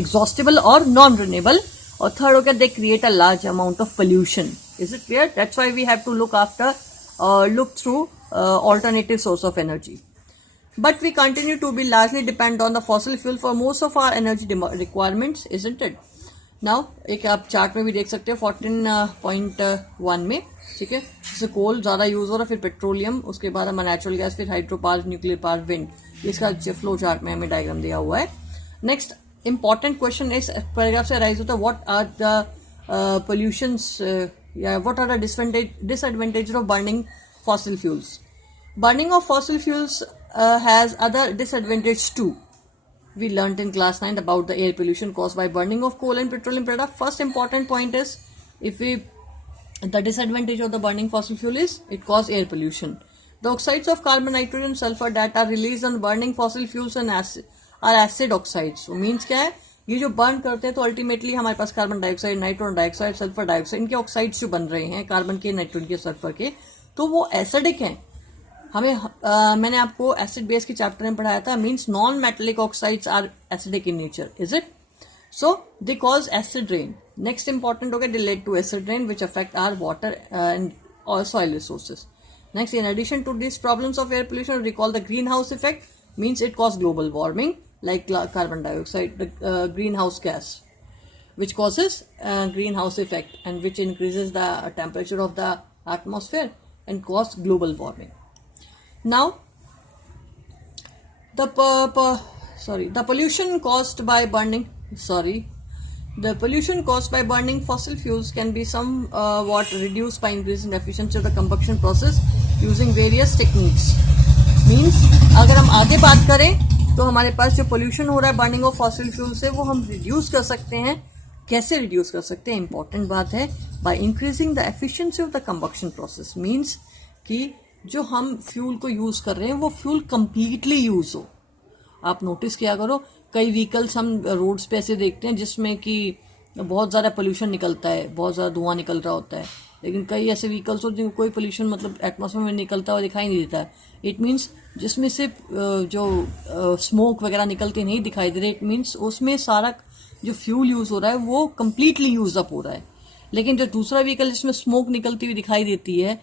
exhaustible और non renewable, और थर्ड हो गया दे create a large amount of pollution. Is it clear? That's why we have to look through alternative source of energy. But we continue to be largely dependent on the fossil fuel for most of our energy requirements, isn't it? Now, एक आप चार्ट में भी देख सकते हो 14.1 में, ठीक है, जैसे कोल ज्यादा यूज हो रहा है, फिर पेट्रोलियम, उसके बाद हमारा नेचुरल गैस, फिर hydro power, nuclear power, wind. इसका फ्लो चार्ट में हमें डायग्राम दिया हुआ है. नेक्स्ट इंपॉर्टेंट क्वेश्चन इस पैराग्राफ से अराइज होता है, व्हाट आर द पोल्यूशंस या what are the disadvantage of burning fossil fuels. Burning of fossil fuels has other disadvantages too. We learnt in class 9 about the air pollution caused by burning of coal and petroleum products. First important point is, the disadvantage of the burning fossil fuel is it causes air pollution. The oxides of carbon, nitrogen, sulfur that are released on burning fossil fuels and are acid oxides. So means क्या है, ये जो बर्न करते हैं तो अल्टीमेटली हमारे पास carbon dioxide, nitrogen dioxide, sulphur dioxide, इनके ऑक्साइड्स जो बन रहे हैं कार्बन के, नाइट्रोजन के, सल्फर के, तो वो एसिडिक हैं. हमें मैंने आपको एसिड बेस के चैप्टर में पढ़ाया था, means non metallic oxides are acidic in nature. Is it? So they cause acid rain. Next important हो गया, they lead to acid rain which affect our water and soil resources. Next, in addition to this problems of air pollution, recall the green house effect, means it cause global warming like carbon dioxide, the greenhouse gas, which causes greenhouse effect and which increases the temperature of the atmosphere and cause global warming. Now, the pollution caused by burning fossil fuels can be somewhat reduced by increasing the efficiency of the combustion process using various techniques. Means अगर हम आगे बात करें तो हमारे पास जो पोल्यूशन हो रहा है बर्निंग ऑफ फॉसिल फ्यूल से, वो हम रिड्यूस कर सकते हैं. कैसे रिड्यूस कर सकते हैं, इंपॉर्टेंट बात है, bye increasing the efficiency of the combustion process. Means कि जो हम फ्यूल को यूज कर रहे हैं वो फ्यूल कंप्लीटली यूज हो. आप नोटिस किया करो, कई व्हीकल्स हम रोड्स पे ऐसे देखते हैं जिसमें कि बहुत ज़्यादा पोल्यूशन निकलता है, बहुत ज़्यादा धुआं निकल रहा होता है, लेकिन कई ऐसे व्हीकल्स होते हैं कोई पोल्यूशन मतलब एटमॉस्फेयर में निकलता हुआ दिखाई नहीं देता है. इट मीन्स जिसमें से जो स्मोक वगैरह निकलती नहीं दिखाई दे रही, इट मीन्स उसमें सारा जो फ्यूल यूज हो रहा है वो कम्प्लीटली यूज अप हो रहा है. लेकिन जो दूसरा व्हीकल जिसमें स्मोक निकलती हुई दिखाई देती है,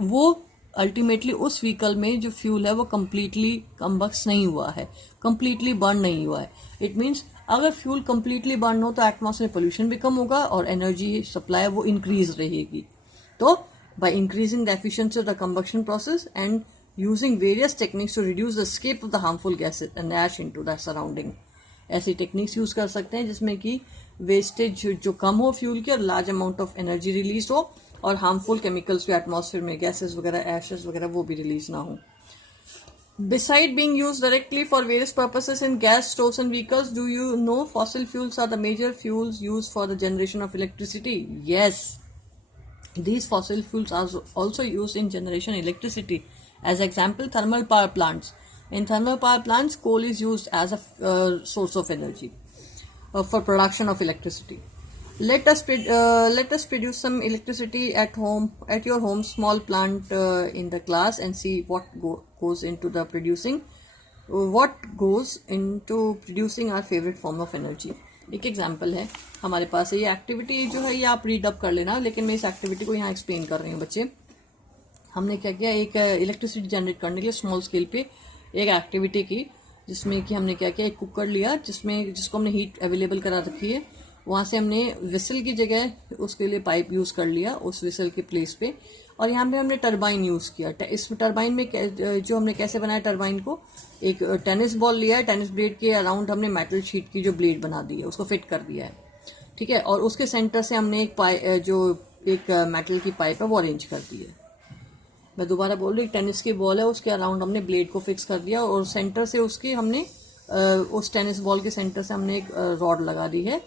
वो अल्टीमेटली उस व्हीकल में जो फ्यूल है वो कम्प्लीटली कम्बक्स नहीं हुआ है, कम्प्लीटली बर्न नहीं हुआ है. इट मीन्स अगर फ्यूल कम्प्लीटली बर्न हो तो एटमॉस्फेयर में पोल्यूशन भी कम होगा और एनर्जी सप्लाई वो इंक्रीज रहेगी. तो by increasing the efficiency of the combustion process and using various techniques to reduce the escape of the harmful gases and ash into the surrounding. ऐसी टेक्निक्स यूज कर सकते हैं जिसमें कि वेस्टेज जो कम हो फ्यूल की और large amount of energy release हो और हार्मफुल केमिकल्स भी एटमॉस्फेयर में गैसेस वगैरह, एशेस वगैरह वो भी रिलीज ना हो. Beside being used directly for various purposes in gas stoves and vehicles, do you know fossil fuels are the major fuels used for the generation of electricity? Yes, these fossil fuels are also used in generation electricity. As example, thermal power plants. In thermal power plants, coal is used as a source of energy for production of electricity. Let us produce some electricity at your home, small plant in the class, and see what goes into producing our favorite form of energy. एक एग्जाम्पल है हमारे पास है, ये एक्टिविटी जो है ये आप रीड अप कर लेना, लेकिन मैं इस एक्टिविटी को यहाँ एक्सप्लेन कर रही हूँ बच्चे। हमने क्या किया, एक इलेक्ट्रिसिटी जनरेट करने के लिए स्मॉल स्केल पे एक एक्टिविटी की, जिसमें कि हमने क्या किया, एक कुकर लिया जिसको हमने हीट अवेलेबल करा रखी है, वहाँ से हमने विसल की जगह उसके लिए पाइप यूज़ कर लिया उस विसल के प्लेस पे, और यहाँ पे हमने टरबाइन यूज़ किया। इस टरबाइन में जो हमने कैसे बनाया टरबाइन को, एक टेनिस बॉल लिया है, टेनिस ब्लेड के अराउंड हमने मेटल शीट की जो ब्लेड बना दी है उसको फिट कर दिया है, ठीक है, और उसके सेंटर से हमने एक मेटल की पाइप है वो अरेंज कर दी है। मैं दोबारा बोल रही, टेनिस की बॉल है, उसके अराउंड हमने ब्लेड को फिक्स कर दिया, और सेंटर से उसके हमने उस टेनिस बॉल के सेंटर से हमने एक रॉड लगा दी है।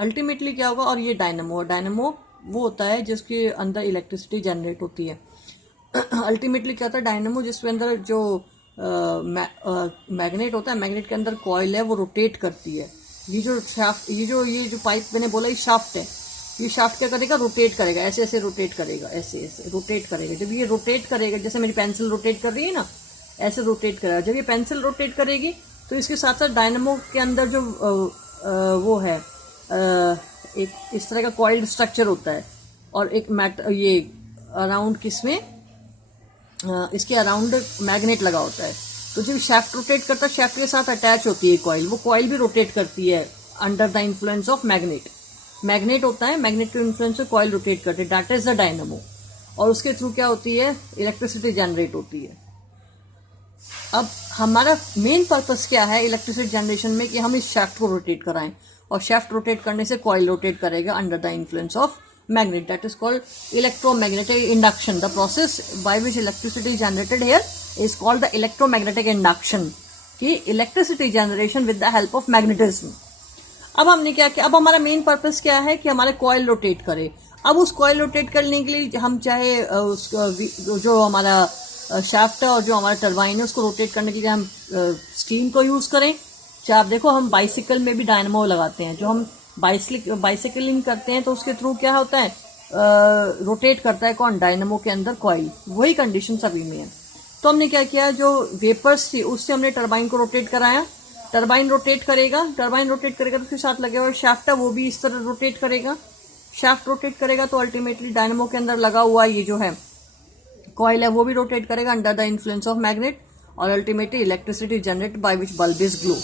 अल्टीमेटली क्या होगा, और ये डायनामो वो होता है जिसके अंदर इलेक्ट्रिसिटी जनरेट होती है। अल्टीमेटली क्या होता है, डायनामो जिसके अंदर जो मैग्नेट होता है, मैग्नेट के अंदर कॉइल है वो रोटेट करती है। ये जो पाइप मैंने बोला ये शाफ्ट है, ये शाफ्ट क्या करेगा, रोटेट करेगा, ऐसे ऐसे रोटेट करेगा, ऐसे ऐसे रोटेट करेगा। जब ये रोटेट करेगा, जैसे मेरी पेंसिल रोटेट कर रही है ना, ऐसे रोटेट करेगा। जब ये पेंसिल रोटेट करेगी तो इसके साथ साथ डायनामो के अंदर जो वो है एक इस तरह का कॉइल्ड स्ट्रक्चर होता है, और एक ये अराउंड इसके अराउंड मैग्नेट लगा होता है। तो जब शाफ्ट रोटेट करता है, शाफ्ट के साथ अटैच होती है कॉइल, वो कॉइल भी रोटेट करती है under the influence of magnet होता है, मैग्नेट के इन्फ्लुएंस से कॉइल रोटेट करते हैं, दैट इज द डायनामो, और उसके थ्रू क्या होती है, इलेक्ट्रिसिटी जनरेट होती है। अब हमारा मेन पर्पस क्या है इलेक्ट्रिसिटी जनरेशन में, कि हम इस शाफ्ट को रोटेट कराएं, और शाफ्ट रोटेट करने से कॉइल रोटेट करेगा under the influence of magnet, that is called electromagnetic induction. The process by which electricity generated here is called the electromagnetic induction, कि electricity generation with the help of magnetism. अब हमने क्या किया, अब हमारा मेन पर्पस क्या है कि हमारे कॉइल रोटेट करे। अब उस कॉइल रोटेट करने के लिए हम चाहे जो हमारा शाफ्ट है और जो हमारा टरबाइन है उसको रोटेट करने के लिए हम स्टीम को यूज करें, चाहे आप देखो हम बाइसिकल में भी डायनामो लगाते हैं, जो हम बाइसिकलिंग करते हैं तो उसके थ्रू क्या होता है, रोटेट करता है कौन, डायनामो के अंदर कॉइल। वही कंडीशन सभी में है। तो हमने क्या किया, जो वेपर्स थी उससे हमने टरबाइन को रोटेट कराया, टरबाइन रोटेट करेगा तो उसके साथ लगे हुए शाफ्ट है वो भी इस तरह रोटेट करेगा, शाफ्ट रोटेट करेगा तो अल्टीमेटली डायनामो के अंदर लगा हुआ ये जो है कॉइल है वो भी रोटेट करेगा under the influence of magnet, और ultimately electricity generate by which bulb is glow.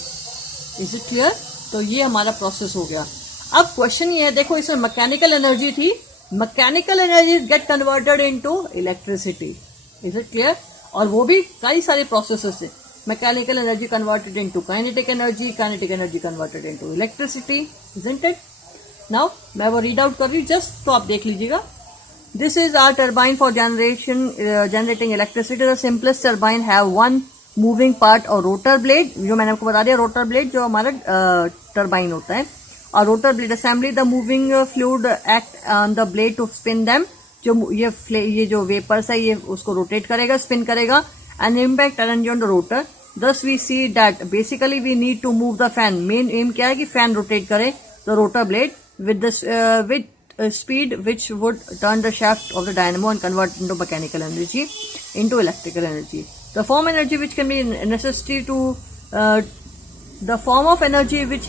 Is it clear? तो ये हमारा प्रोसेस हो गया। अब क्वेश्चन ये है, देखो इसमें मैकेनिकल एनर्जी थी, mechanical energy get converted into electricity. Is it clear? और वो भी कई सारे प्रोसेसेस है। Mechanical energy converted into kinetic energy converted into electricity, isn't it? Now मैं वो रीड आउट कर रही हूँ जस्ट, तो आप देख लीजिएगा। This is our turbine for generating electricity. The simplest turbine have one moving part और rotor blade, जो मैंने आपको बता दिया rotor blade जो हमारा turbine होता है, और rotor blade assembly, the moving fluid act on the blade to spin them, जो ये जो vapors है ये उसको rotate करेगा, spin करेगा, and impact energy on the rotor. Thus we see that basically we need to move the fan. Main aim क्या है कि fan rotate करे the rotor blade with speed which would turn the shaft of the dynamo and convert into mechanical energy into electrical energy. The form energy which can be necessity to the form of energy which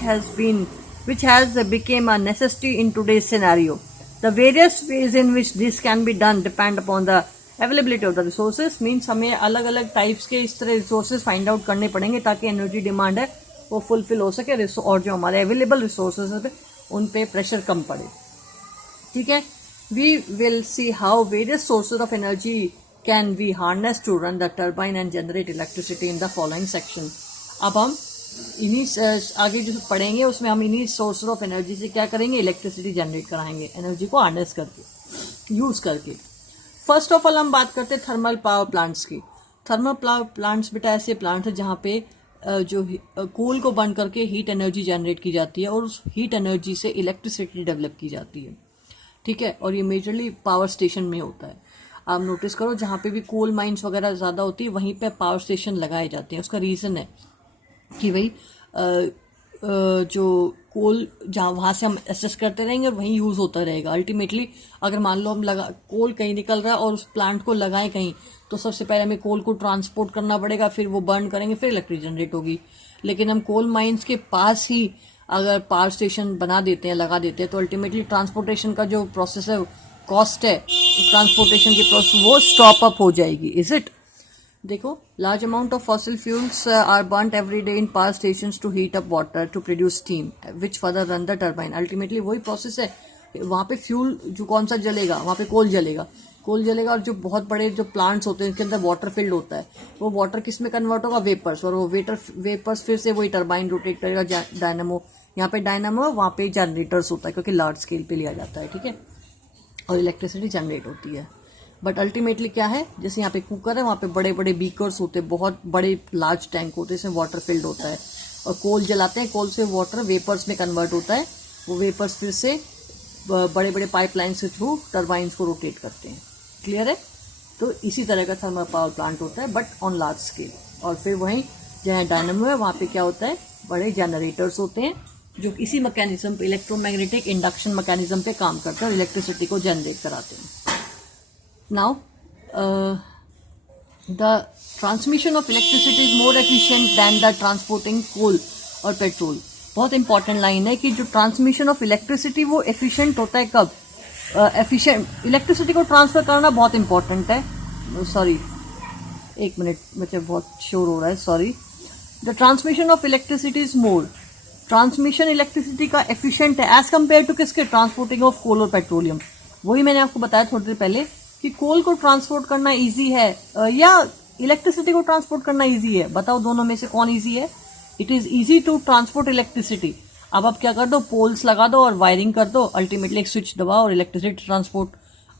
has become a necessity in today's scenario. The various ways in which this can be done depend upon the availability of the resources. Means हमें अलग अलग टाइप्स के इस तरह रिसोर्सेज फाइंड आउट करने पड़ेंगे ताकि एनर्जी डिमांड है वो फुलफिल हो सके, और जो हमारे अवेलेबल रिसोर्सेज है उन पे प्रेशर कम पड़े। ठीक है, we will see how various sources of energy can be harness to run the turbine and generate electricity in the following section. अब हम इन्हीं आगे जो पढ़ेंगे उसमें हम इन्हीं सोर्सेज ऑफ एनर्जी से क्या करेंगे, इलेक्ट्रिसिटी जनरेट कराएंगे, एनर्जी को हार्नेस करके, यूज करके। फर्स्ट ऑफ ऑल हम बात करते हैं थर्मल पावर प्लांट्स की। थर्मल पावर प्लांट्स बेटा ऐसे प्लांट है जहाँ पे जो कोल को बर्न करके हीट एनर्जी जनरेट की जाती है और उस हीट एनर्जी से इलेक्ट्रिसिटी डेवलप की जाती है। ठीक है, और ये मेजरली पावर स्टेशन में होता है। आप नोटिस करो जहाँ पे भी कोल माइंस वगैरह ज़्यादा होती है वहीं पे पावर स्टेशन लगाए जाते हैं। उसका रीज़न है कि भाई जो कोल जहाँ वहाँ से हम एसेस करते रहेंगे और वहीं यूज़ होता रहेगा। अल्टीमेटली अगर मान लो हम कोल कहीं निकल रहा है और उस प्लांट को लगाएं कहीं, तो सबसे पहले हमें कोल को ट्रांसपोर्ट करना पड़ेगा, फिर वो बर्न करेंगे, फिर इलेक्ट्रिसिटी जनरेट होगी। लेकिन हम कोल माइंस के पास ही अगर पावर स्टेशन बना देते हैं, लगा देते हैं, तो अल्टीमेटली ट्रांसपोर्टेशन का जो प्रोसेस है, कॉस्ट है ट्रांसपोर्टेशन की प्रोसेस, वो स्टॉप अप हो जाएगी. Is it? देखो, large amount of fossil fuels are burned every day in power stations to heat up water to produce steam which further run the turbine. Ultimately वही प्रोसेस है. वहाँ पे फ्यूल जो कौन सा जलेगा, वहाँ पे कोल जलेगा और जो बहुत बड़े जो प्लांट्स होते हैं इनके अंदर वाटर फिल्ड होता है, वो वाटर किस में कन्वर्ट होगा? वेपर्स. और वो वेपर्स फिर से वही टर्बाइन रोटेट करेगा. डायनामो, यहाँ पे डायनामो, वहाँ पे जनरेटर्स होता है क्योंकि लार्ज स्केल पे लिया जाता है. ठीक है, और इलेक्ट्रिसिटी जनरेट होती है. बट अल्टीमेटली क्या है, जैसे यहाँ पे कुकर है, वहाँ पे बड़े बड़े बीकर्स होते हैं, बहुत बड़े लार्ज टैंक होते हैं, इसमें वाटर फिल्ड होता है. और कोल जलाते हैं, कोल से वाटर वेपर्स में कन्वर्ट होता है. वो वेपर्स फिर से बड़े बड़े पाइपलाइन के थ्रू टर्बाइंस को रोटेट करते हैं. क्लियर है? तो इसी तरह का थर्मल पावर प्लांट होता है बट ऑन लार्ज स्केल. और फिर वहीं जहाँ डायनामो है वहाँ पे क्या होता है, बड़े जनरेटर्स होते हैं जो इसी मैकेनिज्म पे, इलेक्ट्रोमैग्नेटिक इंडक्शन मैकेनिज्म पे काम करते हैं और इलेक्ट्रिसिटी को जनरेट कराते हैं. Now the transmission of electricity is more efficient than the transporting coal और पेट्रोल. बहुत इंपॉर्टेंट लाइन है कि जो ट्रांसमिशन ऑफ इलेक्ट्रिसिटी वो एफिशिएंट होता है कब? एफिशिएंट इलेक्ट्रिसिटी को ट्रांसफर करना बहुत इंपॉर्टेंट है. सॉरी, एक मिनट, मुझे बहुत शोर हो रहा है, sorry. The transmission of electricity is more, transmission electricity का एफिशिएंट है एज कम्पेयर टू किसके? ट्रांसपोर्टिंग ऑफ कोल और पेट्रोलियम. वही मैंने आपको बताया थोड़ी देर पहले कि कोल को ट्रांसपोर्ट करना इजी है या इलेक्ट्रिसिटी को ट्रांसपोर्ट करना इजी है. बताओ दोनों में से कौन इजी है? It is easy to transport electricity. अब आप क्या कर दो, पोल्स लगा दो और वायरिंग कर दो, अल्टीमेटली एक स्विच दबाओ और इलेक्ट्रिसिटी ट्रांसपोर्ट.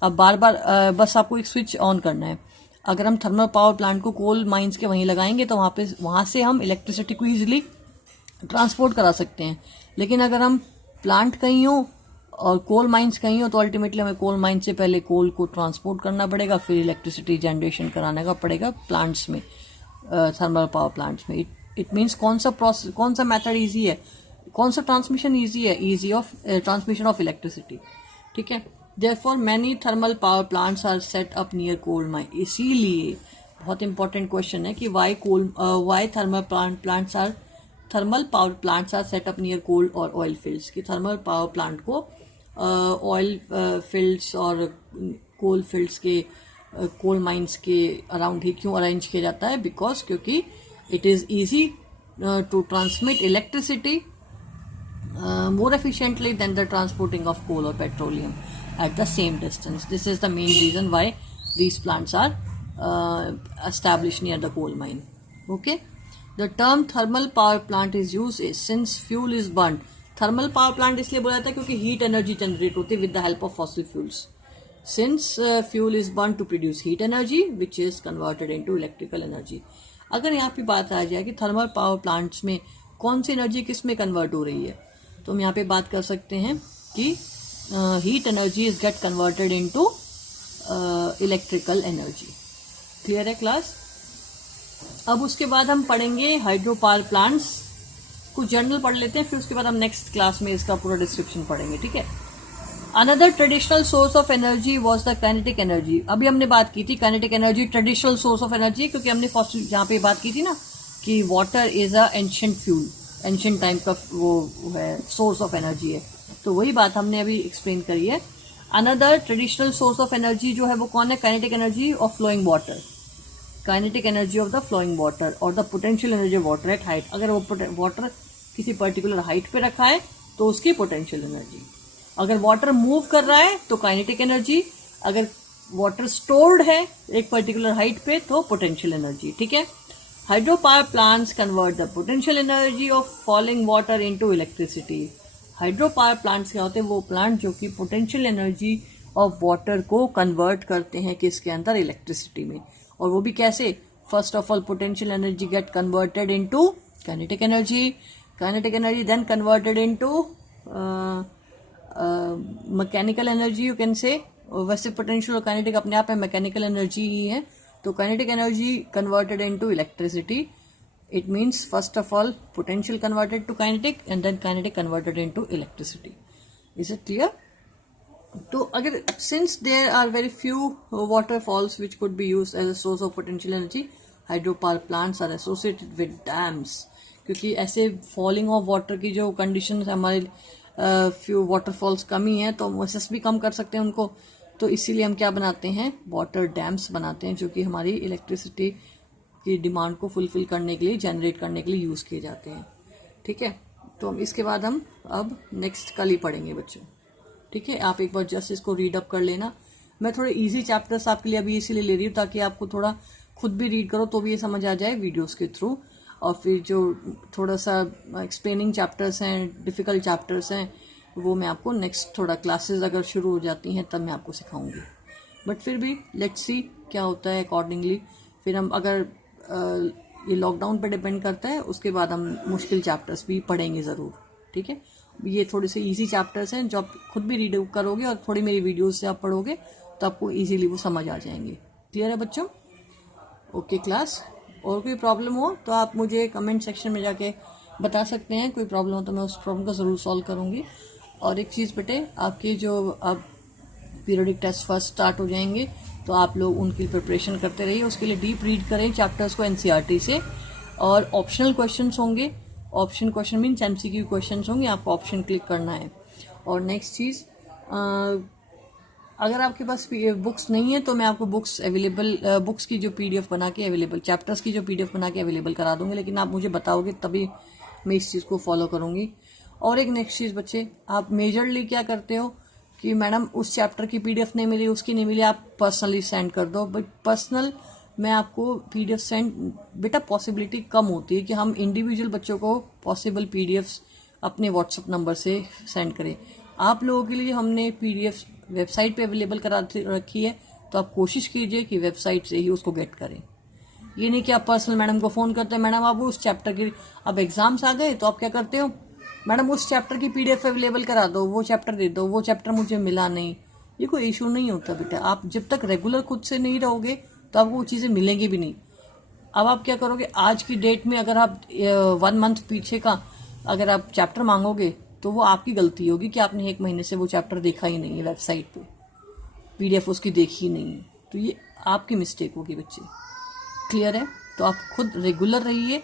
अब बार बार बस आपको एक स्विच ऑन करना है. अगर हम थर्मल पावर प्लांट को कोल माइंस के वहीं लगाएंगे तो वहाँ से हम इलेक्ट्रिसिटी को ईजिली ट्रांसपोर्ट करा सकते हैं. लेकिन अगर हम प्लांट कहीं हो और कोल माइंस कहीं हो तो अल्टीमेटली हमें कोल माइन से पहले कोल को ट्रांसपोर्ट करना पड़ेगा, फिर इलेक्ट्रिसिटी जनरेशन कराने का पड़ेगा प्लांट्स में, थर्मल पावर प्लांट्स में. इट मीन्स कौन सा मेथड ईजी है, कौन सा ट्रांसमिशन ईजी है? Easy of transmission of electricity. ठीक है. Therefore many thermal power plants are set up near coal mine. इसीलिए बहुत इंपॉर्टेंट क्वेश्चन है कि why thermal power plants are set up near coal और ऑयल फील्ड्स. की थर्मल पावर प्लांट को ऑयल फील्ड्स और कोल फील्ड्स के, कोल माइंस के अराउंड ही क्यों अरेंज किया जाता है? बिकॉज क्योंकि it is easy to transmit electricity more efficiently than the transporting of coal or petroleum at the same distance. This is the main reason why these plants are established near the coal mine. Okay. The term thermal power plant is used since fuel is burned. Thermal power plant इसलिए बोला जाता है क्योंकि heat energy generate होती है with the help of fossil fuels. Since fuel is burned to produce heat energy which is converted into electrical energy. अगर यहाँ पे बात आ जाए कि थर्मल पावर प्लांट्स में कौन सी एनर्जी किस में कन्वर्ट हो रही है, तो हम यहाँ पे बात कर सकते हैं कि heat energy is get converted into electrical energy. Clear है क्लास? अब उसके बाद हम पढ़ेंगे हाइड्रो पावर प्लांट्स. कुछ जनरल पढ़ लेते हैं, फिर उसके बाद हम नेक्स्ट क्लास में इसका पूरा डिस्क्रिप्शन पढ़ेंगे. ठीक है. Another traditional source of energy was the kinetic energy. अभी हमने बात की थी kinetic energy traditional source of energy, क्योंकि हमने फॉसिल जहाँ पे बात की थी ना कि water is a ancient fuel, ancient time का वो है, सोर्स ऑफ एनर्जी है. तो वही बात हमने अभी एक्सप्लेन करी है. Another traditional source of energy जो है वो कौन है? Kinetic energy of flowing water. Kinetic energy of the flowing water और the potential energy of water at height. अगर वो वाटर किसी पर्टिकुलर हाइट पे रखा है तो उसकी पोटेंशियल एनर्जी. अगर वाटर मूव कर रहा है तो काइनेटिक एनर्जी. अगर वाटर स्टोर्ड है एक पर्टिकुलर हाइट पे तो पोटेंशियल एनर्जी. ठीक है. Hydro power plants convert the potential energy of falling water into electricity. Hydro power plants क्या होते हैं? वो प्लांट जो कि potential energy of water को convert करते हैं किसके अंदर? इलेक्ट्रिसिटी में. और वो भी कैसे? First of all, potential energy get converted into kinetic energy. Kinetic energy then converted into mechanical energy you can say. वैसे potential और kinetic अपने आप में mechanical energy ही है. तो kinetic energy converted into electricity. It means first of all potential converted to kinetic and then kinetic converted into electricity. Is it clear? तो अगर since there are very few waterfalls which could be used as a source of potential energy, hydropower plants are associated with dams. क्योंकि ऐसे फॉलिंग ऑफ वाटर की जो कंडीशन हमारे फ्यू वाटरफॉल्स कमी है तो हम एसेस भी कम कर सकते हैं उनको। तो इसीलिए हम क्या बनाते हैं, वाटर डैम्स बनाते हैं, जो कि हमारी इलेक्ट्रिसिटी की डिमांड को फुलफिल करने के लिए, जनरेट करने के लिए यूज़ किए जाते हैं। ठीक है, तो इसके बाद हम अब नेक्स्ट कल ही पढ़ेंगे बच्चों। ठीक है, आप एक बार जस्ट इसको रीड अप कर लेना। मैं थोड़े इजी चैप्टर्स आपके लिए अभी इसीलिए ले रही हूँ ताकि आपको थोड़ा खुद भी रीड करो तो भी ये समझ आ जाए वीडियोस के थ्रू। और फिर जो थोड़ा सा एक्सप्लेनिंग चैप्टर्स हैं, डिफ़िकल्ट चैप्टर्स हैं, वो मैं आपको नेक्स्ट थोड़ा क्लासेस अगर शुरू हो जाती हैं तब मैं आपको सिखाऊंगी। बट फिर भी लेट्स सी क्या होता है अकॉर्डिंगली। फिर हम अगर ये लॉकडाउन पे डिपेंड करता है, उसके बाद हम मुश्किल चैप्टर्स भी पढ़ेंगे ज़रूर। ठीक है, ये थोड़े से इजी चैप्टर्स हैं जो आप खुद भी रीड करोगे और थोड़ी मेरी वीडियोस से आप पढ़ोगे तो आपको इजीली वो समझ आ जाएंगे। क्लियर है बच्चों? ओके क्लास, और कोई प्रॉब्लम हो तो आप मुझे कमेंट सेक्शन में जाके बता सकते हैं। कोई प्रॉब्लम हो तो मैं उस प्रॉब्लम को ज़रूर सॉल्व करूँगी। और एक चीज़ बेटे, आपके जो अब पीरियडिक टेस्ट फर्स्ट स्टार्ट हो जाएंगे तो आप लोग उनकी प्रिपरेशन करते रहिए। उसके लिए डीप रीड करें चैप्टर्स को एनसीईआरटी से। और ऑप्शनल क्वेश्चंस होंगे, option question means MCQ questions होंगे, आपको ऑप्शन क्लिक करना है। और नेक्स्ट चीज़, अगर आपके पास बुक्स नहीं है तो मैं आपको बुक्स की जो पीडीएफ बना के अवेलेबल, चैप्टर्स की जो पीडीएफ बना के अवेलेबल करा दूंगी, लेकिन आप मुझे बताओगे तभी मैं इस चीज़ को फॉलो करूँगी। और एक नेक्स्ट चीज़ बच्चे, आप मेजरली क्या करते हो कि मैडम उस चैप्टर की पीडीएफ नहीं मिली, उसकी नहीं मिली, आप पर्सनली सेंड कर दो। बट पर्सनल मैं आपको पीडीएफ सेंड, बेटा पॉसिबिलिटी कम होती है कि हम इंडिविजुअल बच्चों को पॉसिबल पीडीएफ्स अपने व्हाट्सएप नंबर से सेंड करें। आप लोगों के लिए हमने पीडीएफ वेबसाइट पे अवेलेबल करा रखी है, तो आप कोशिश कीजिए कि वेबसाइट से ही उसको गेट करें। ये नहीं कि आप पर्सनल मैडम को फ़ोन करते हैं, मैडम आप उस चैप्टर की, अब एग्जाम्स आ गए तो आप क्या करते हो, मैडम उस चैप्टर की पीडीएफ अवेलेबल करा दो, वो चैप्टर दे दो, वो चैप्टर मुझे मिला नहीं। ये कोई इशू नहीं होता बेटा। आप जब तक रेगुलर खुद से नहीं रहोगे तो आपको वो चीज़ें मिलेंगी भी नहीं। अब आप क्या करोगे, आज की डेट में अगर आप 1 मंथ पीछे का अगर आप चैप्टर मांगोगे तो वो आपकी गलती होगी कि आपने 1 महीने से वो चैप्टर देखा ही नहीं है, वेबसाइट पे पीडीएफ उसकी देखी नहीं है, तो ये आपकी मिस्टेक होगी बच्चे। क्लियर है? तो आप खुद रेगुलर रहिए।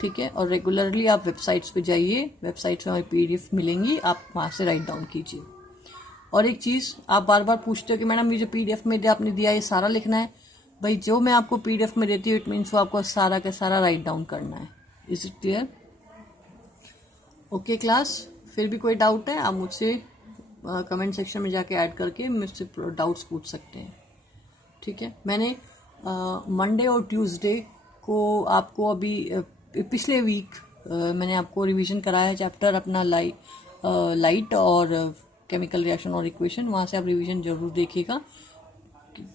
ठीक है, और रेगुलरली आप वेबसाइट्स पे जाइए, वेबसाइट्स में हमारी पीडीएफ मिलेंगी, आप वहाँ से राइट डाउन कीजिए। और एक चीज़, आप बार बार पूछते हो कि मैडम ये जो पीडीएफ में आपने दिया ये सारा लिखना है। भाई जो मैं आपको पीडीएफ में देती हूँ इट मीन्स वो आपको सारा का सारा राइट डाउन करना है। Is it clear? Okay class, फिर भी कोई डाउट है आप मुझसे कमेंट सेक्शन में जाके ऐड करके मुझसे डाउट्स पूछ सकते हैं। ठीक है, मैंने मंडे और ट्यूसडे को आपको अभी पिछले वीक मैंने आपको रिवीजन कराया है चैप्टर अपना लाइट और केमिकल रिएक्शन और इक्वेशन। वहाँ से आप रिवीजन जरूर देखिएगा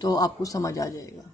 तो आपको समझ आ जाएगा।